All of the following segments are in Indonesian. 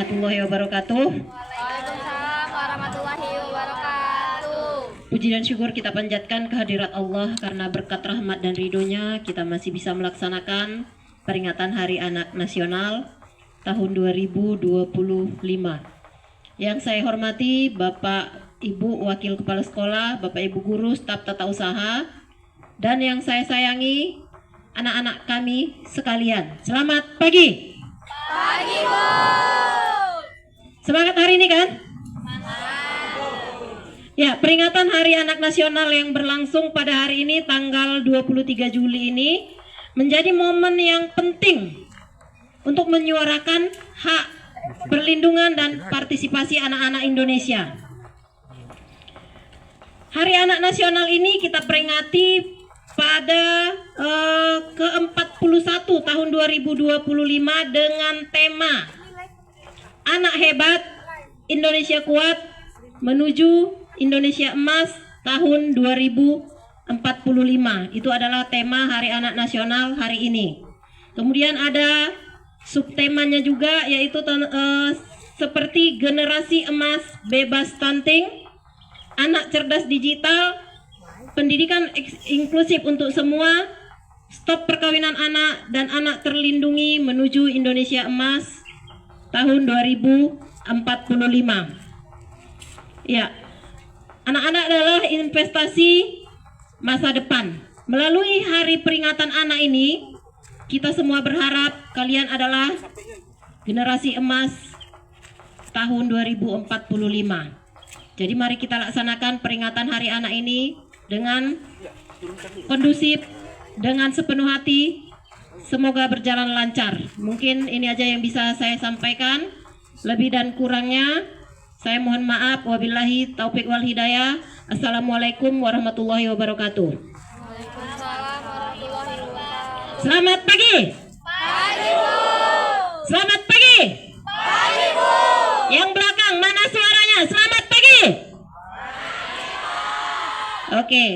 warahmatullahi wabarakatuh. Waalaikumsalam warahmatullahi wabarakatuh. Puji dan syukur kita panjatkan kehadirat Allah karena berkat rahmat dan ridhonya kita masih bisa melaksanakan peringatan Hari Anak Nasional tahun 2025. Yang saya hormati Bapak Ibu Wakil Kepala Sekolah, Bapak Ibu Guru, staf tata usaha, dan yang saya sayangi anak-anak kami sekalian. Selamat pagi. Pagi, Bu. Semangat hari ini kan? Ya, peringatan Hari Anak Nasional yang berlangsung pada hari ini tanggal 23 Juli ini menjadi momen yang penting untuk menyuarakan hak perlindungan dan partisipasi anak-anak Indonesia. Hari Anak Nasional ini kita peringati pada ke-41 tahun 2025 dengan tema Anak Hebat, Indonesia Kuat menuju Indonesia Emas tahun 2045. Itu adalah tema Hari Anak Nasional hari ini. Kemudian ada subtemanya juga, yaitu seperti generasi emas bebas stunting, anak cerdas digital, pendidikan inklusif untuk semua, stop perkawinan anak, dan anak terlindungi menuju Indonesia Emas tahun 2045. Ya, anak-anak adalah investasi masa depan. Melalui hari peringatan anak ini, kita semua berharap kalian adalah generasi emas tahun 2045. Jadi mari kita laksanakan peringatan Hari Anak ini dengan kondusif, dengan sepenuh hati. Semoga berjalan lancar. Mungkin ini aja yang bisa saya sampaikan. Lebih dan kurangnya saya mohon maaf. Wabillahi taufik wal hidayah. Assalamualaikum warahmatullahi wabarakatuh. Waalaikumsalam warahmatullahi wabarakatuh. Selamat pagi. Pagi, Bu. Selamat pagi. Pagi, Bu. Yang belakang mana suaranya? Selamat pagi. Oke.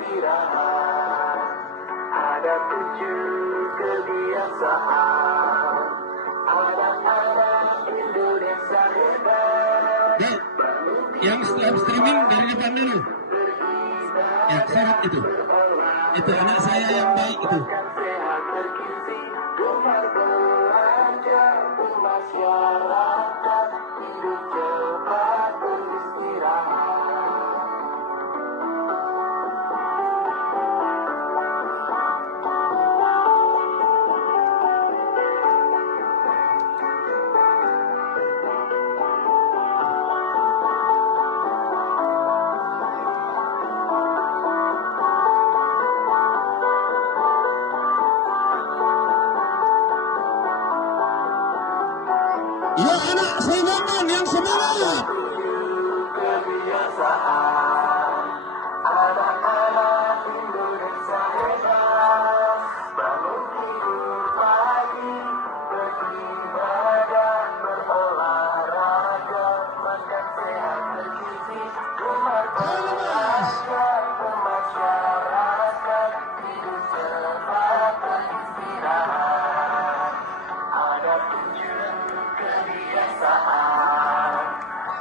beristirahat. Ada 7 kebiasaan anak-anak Indonesia hebat. Ya, yang live streaming dari depan dulu. Ya, syarat itu. Itu anak saya yang baik itu. Sehat bergizi, gemar belajar, bermasyarakat, hidup cepat beristirahat. Ya anak saya bangun yang semangat. Kebiasaan anak-anak Indonesia hebat. Bangun tidur pagi, beribadah, berolahraga, makan sehat bergizi, gemar belajar, bermasyarakat, hidup cepat beristirahat. Ada 7 kebiasaan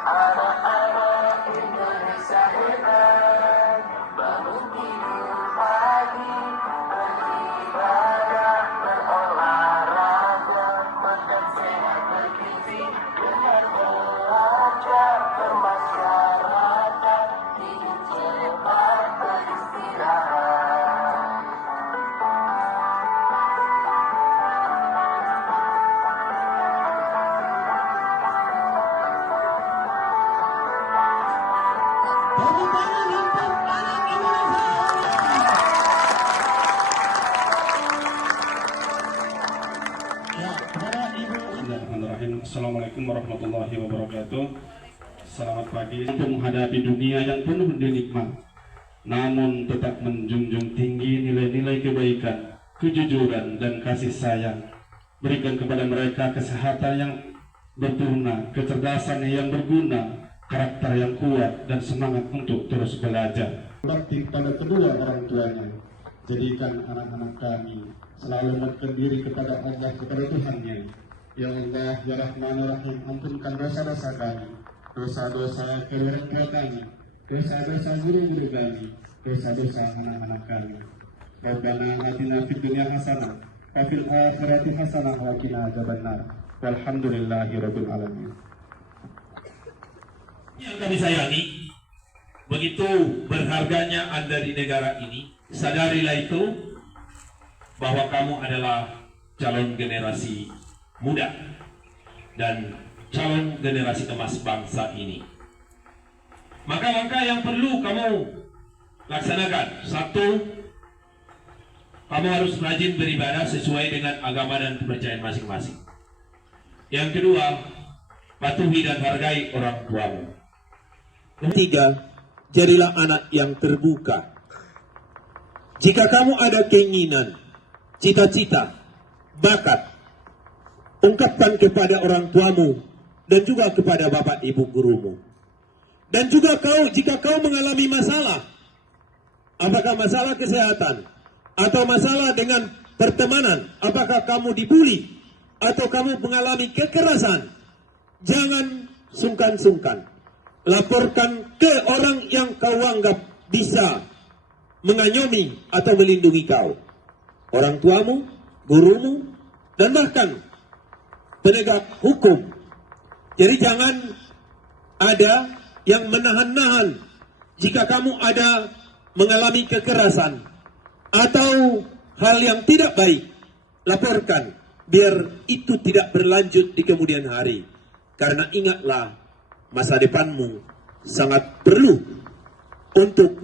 anak-anak Indonesia hebat. Bangun tidur pagi, beribadah, berolahraga, makan sehat bergizi, gemar belajar, bermasyarakat, hidup cepat beristirahat. Tepuk tangan untuk anak Indonesia. Ya, kepada Ibu. Bismillahirrahmanirrahim. Assalamualaikum warahmatullahi wabarakatuh. Selamat pagi. Untuk menghadapi dunia yang penuh nikmat, namun tetap menjunjung tinggi nilai-nilai kebaikan, kejujuran, dan kasih sayang. Berikan kepada mereka kesehatan yang berguna, kecerdasan yang berguna, karakter yang kuat, dan semangat untuk terus belajar. Bakti pada kedua orang tuanya. Jadikan anak-anak kami selalu menekan diri kepada Allah, kepada Tuhannya. Ya Allah, ya Rahman, ya Rahim, ampunkan dosa-dosa kami, dosa-dosa kedua orang tua kami, dosa-dosa guru-guru kami, dosa-dosa anak-anak kami. Rabbana atina fid dunya hasanah wa fil akhirati hasanah wa qina adzabannar. Walhamdulillahi rabbil alamin. Yang kami sayangi, begitu berharganya Anda di negara ini, sadarilah itu bahwa kamu adalah calon generasi muda dan calon generasi emas bangsa ini. Maka langkah yang perlu kamu laksanakan, satu, kamu harus rajin beribadah sesuai dengan agama dan kepercayaan masing-masing. Yang kedua, patuhi dan hargai orang tuamu. Ketiga, jadilah anak yang terbuka. Jika kamu ada keinginan, cita-cita, bakat, ungkapkan kepada orang tuamu dan juga kepada bapak ibu gurumu. Dan juga jika kau mengalami masalah, apakah masalah kesehatan atau masalah dengan pertemanan, apakah kamu dibully atau kamu mengalami kekerasan, jangan sungkan-sungkan. Laporkan ke orang yang kau anggap bisa mengayomi atau melindungi kau. Orang tuamu, gurumu, dan bahkan penegak hukum. Jadi jangan ada yang menahan-nahan jika kamu ada mengalami kekerasan atau hal yang tidak baik. Laporkan biar itu tidak berlanjut di kemudian hari. Karena ingatlah, masa depanmu sangat perlu untuk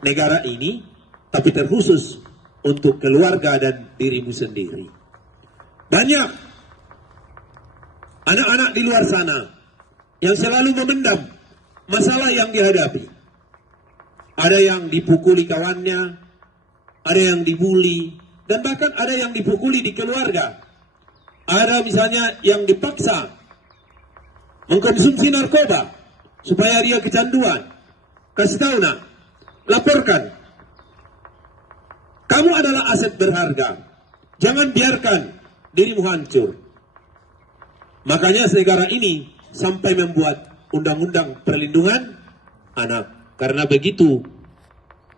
negara ini, tapi terkhusus untuk keluarga dan dirimu sendiri. Banyak anak-anak di luar sana yang selalu memendam masalah yang dihadapi. Ada yang dipukuli kawannya, ada yang dibully, dan bahkan ada yang dipukuli di keluarga. Ada misalnya yang dipaksa mengkonsumsi narkoba supaya dia kecanduan. Kasih tahu nak, laporkan. Kamu adalah aset berharga. Jangan biarkan dirimu hancur. Makanya negara ini sampai membuat undang-undang perlindungan anak. Karena begitu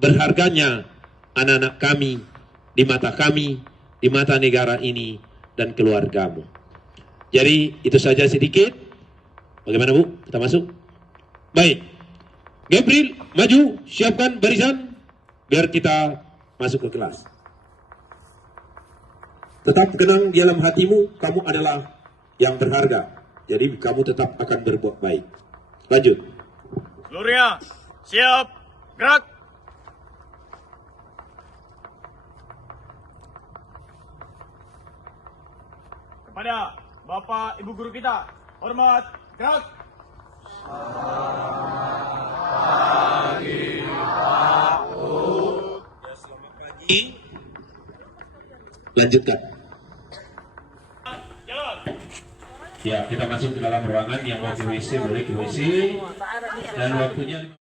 berharganya anak-anak kami di mata kami, di mata negara ini dan keluargamu. Jadi itu saja sedikit. Bagaimana Bu? Kita masuk? Baik. Gabriel, maju, siapkan barisan biar kita masuk ke kelas. Tetap kenang di dalam hatimu, kamu adalah yang berharga. Jadi kamu tetap akan berbuat baik. Lanjut. Gloria, siap, gerak. Kepada Bapak Ibu Guru kita, hormat, gerak. Lanjutkan. Ya, kita masuk ke dalam ruangan yang mau ke WC boleh ke WC dan waktunya